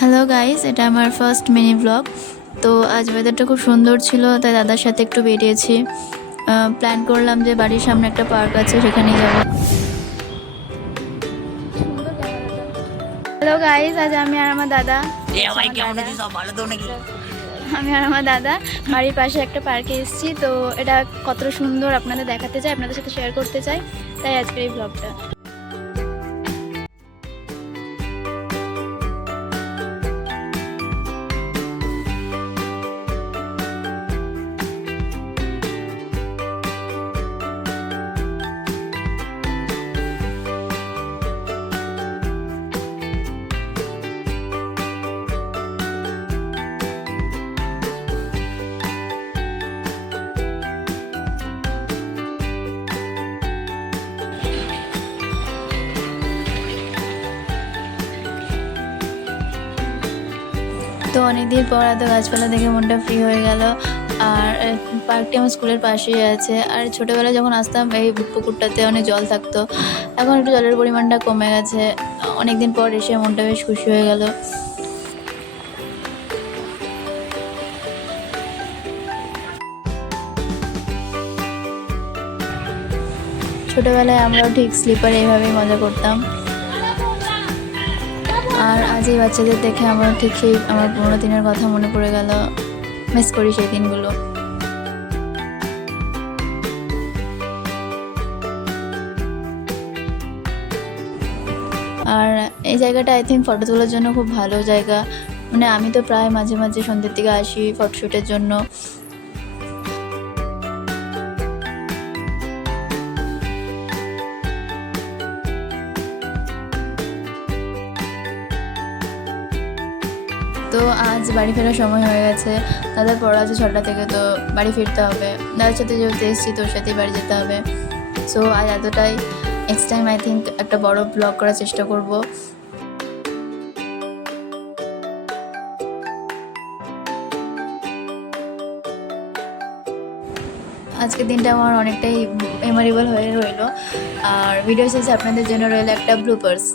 Hello guys, এটা আমার first mini blog. তো আজ ওয়েদারটা খুব সুন্দর ছিল, তাই দাদার সাথে একটু বেরিয়েছি। প্ল্যান করলাম যে বাড়ির সামনে একটা পার্ক আছে, সেখানেই যাব। হ্যালো গাইস, আজ আমি আর আমার দাদা আমি আর আমার দাদা বাড়ির পাশে একটা পার্কে এসেছি। তো এটা কতটা সুন্দর আপনাদের দেখাতে চাই, আপনাদের সাথে শেয়ার করতে চাই, তাই আজকের এই ব্লগটা। তো অনেকদিন পর এত গাছপালা দেখে মনটা ফ্রি হয়ে গেল। আর পার্কটি আমার স্কুলের পাশেই আছে। আর ছোটোবেলায় যখন আসতাম এই পুকুরটাতে অনেক জল থাকতো, এখন একটু জলের পরিমাণটা কমে গেছে। অনেকদিন পর এসে মনটা বেশ খুশি হয়ে গেল। ছোটোবেলায় আমরাও ঠিক স্লিপারে এইভাবেই মজা করতাম। আর আজ এই বাচ্চাদের দেখে আমার ঠিক সেই আমার পুরোনো দিনের কথা মনে পড়ে গেল। মিস করি সেই দিনগুলো। আর এই জায়গাটা আই থিঙ্ক ফটো তোলার জন্য খুব ভালো জায়গা। মানে আমি তো প্রায় মাঝে মাঝে সন্ধ্যের দিকে আসি ফটোশ্যুটের জন্য। তো আজ বাড়ি ফেরার সময় হয়ে গেছে। দাদার পড়া আছে 6টা থেকে, তো বাড়ি ফিরতে হবে। দাদার সাথে যেহেতু এসেছি, তোর সাথেই বাড়ি যেতে হবে। সো আজ এতটাই। নেক্সট টাইম আই থিঙ্ক একটা বড় ব্লগ করার চেষ্টা করব। আজকের দিনটা আমার অনেকটাই মেমোরেবল হয়ে রইলো। আর ভিডিও শেষে আপনাদের জন্য রইলো একটা ব্লুপার্স।